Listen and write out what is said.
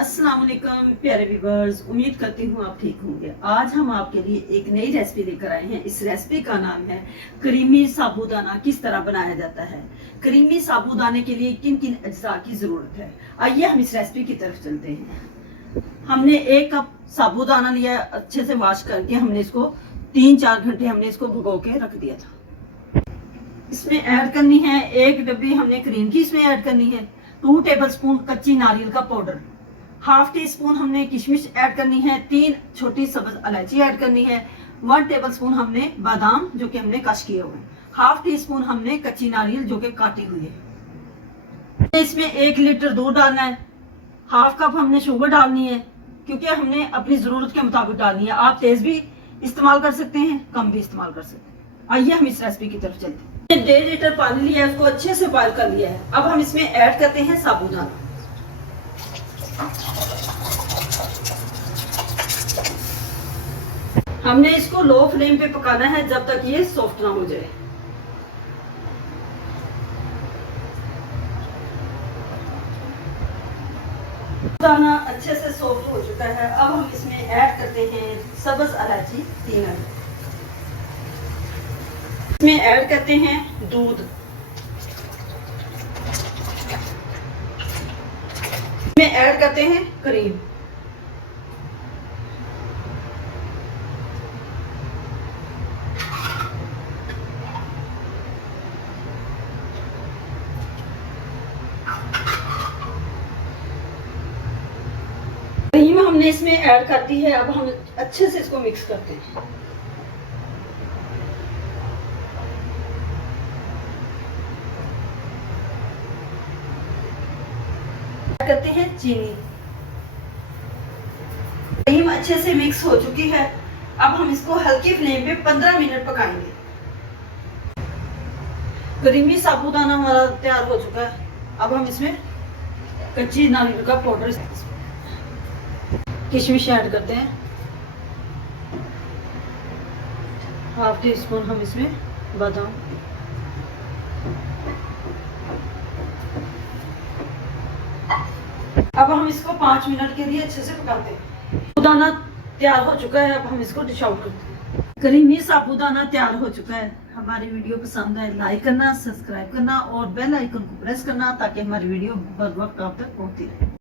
अस्सलाम वालेकुम प्यारे व्यूअर्स, उम्मीद करती हूँ आप ठीक होंगे। आज हम आपके लिए एक नई रेसिपी लेकर आए हैं। इस रेसिपी का नाम है क्रीमी साबूदाना। किस तरह बनाया जाता है, क्रीमी साबूदाने के लिए किन किन अज्जा की जरूरत है, आइए हम इस रेसिपी की तरफ चलते हैं। हमने 1 कप साबूदाना लिया, अच्छे से वॉश करके हमने इसको 3-4 घंटे हमने इसको भिगो के रख दिया था। इसमें ऐड करनी है 1 डब्बी हमने क्रीम की, इसमें ऐड करनी है 2 टेबलस्पून कच्ची नारियल का पाउडर, हाफ टी स्पून हमने किशमिश ऐड करनी है, 3 छोटी सब्ज इलायची ऐड करनी है, 1 टेबलस्पून हमने बादाम जो कि हमने कश किए हुए, हाफ टी स्पून हमने कच्ची नारियल जो कि काटी हुई है। इसमें 1 लीटर दूध डालना है, हाफ कप हमने शुगर डालनी है क्योंकि हमने अपनी जरूरत के मुताबिक डालनी है। आप तेज भी इस्तेमाल कर सकते हैं, कम भी इस्तेमाल कर सकते हैं। आइए हम इस रेसिपी की तरफ चलते हैं। 1.5 लीटर पानी लिया है, उसको अच्छे से बॉयल कर लिया है। अब हम इसमें ऐड करते हैं साबूदाना। हमने इसको लो फ्लेम पे पकाना है जब तक ये सॉफ्ट ना हो जाए। दाना अच्छे से सॉफ्ट हो चुका है। अब हम इसमें ऐड करते हैं सब्ज इलायची 3 अदद, इसमें ऐड करते हैं दूध, इसमें ऐड करते हैं क्रीम, क्रीम हमने इसमें ऐड कर दी है। अब हम अच्छे से इसको मिक्स करते हैं। ऐड करते हैं चीनी। क्रीम अच्छे से मिक्स हो चुकी है। अब हम इसको हल्की फ्लेम पे 15 मिनट पकाएंगे। क्रीमी साबूदाना हमारा तैयार हो चुका है। अब हम इसमें कच्ची नारियल का पाउडर, किशमिश ऐड करते हैं, हाफ टी स्पून हम इसमें बादाम, अब हम इसको 5 मिनट के लिए अच्छे से पकाते हैं। साबूदाना तैयार हो चुका है। अब हम इसको डिश आउट करते हैं। क्रीमी साबूदाना तैयार हो चुका है। हमारी वीडियो पसंद आए लाइक करना, सब्सक्राइब करना और बेल आइकन को प्रेस करना ताकि हमारी वीडियो बर वक्त आप तक पहुंचती रहे।